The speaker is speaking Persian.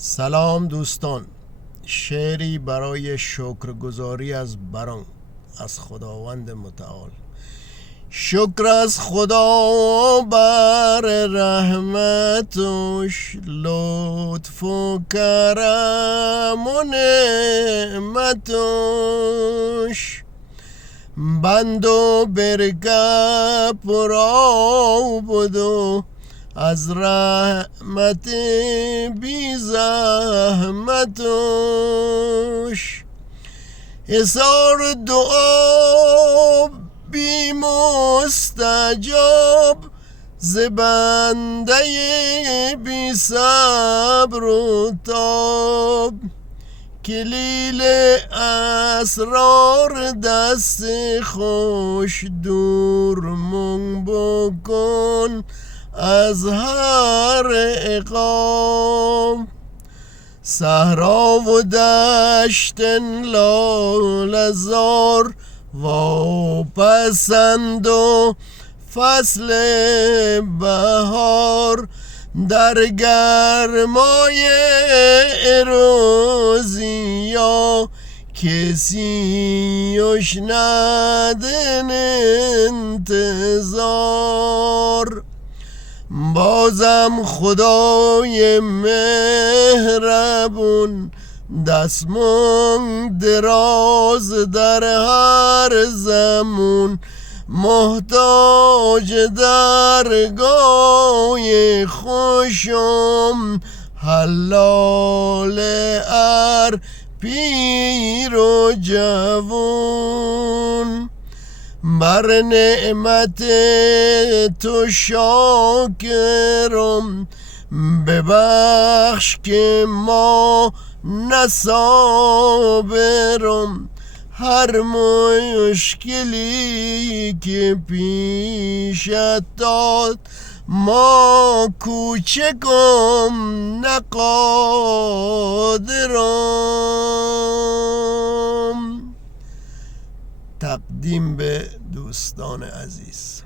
سلام دوستان، شعری برای شکرگزاری از بران از خداوند متعال. شکر از خدا بر رحمتش، لطف و کرم و نعمتش. بند و برگه پرا بدو از رحمت بی زحمتش. اظهار دعا بی مستجاب، ز بنده بی صبر و تاب. کلیل اسرار دست خوش دور مون بکن از هر عقاب. صحرا و دشت لاله زار واپسند و فصل بهار. در گرمای اروزیا کسیش ندن انتظار. بازم خدای مهربون دستمون دراز در هر زمون. محتاج درگاه خوشم، حلال ار پیر و جوون. بر نعمت تو شاکرم، ببخش که ما نصابرم. هر مشکلی که پیشت داد ما کوچکم نقادرم. تقدیم به دوستان عزیز.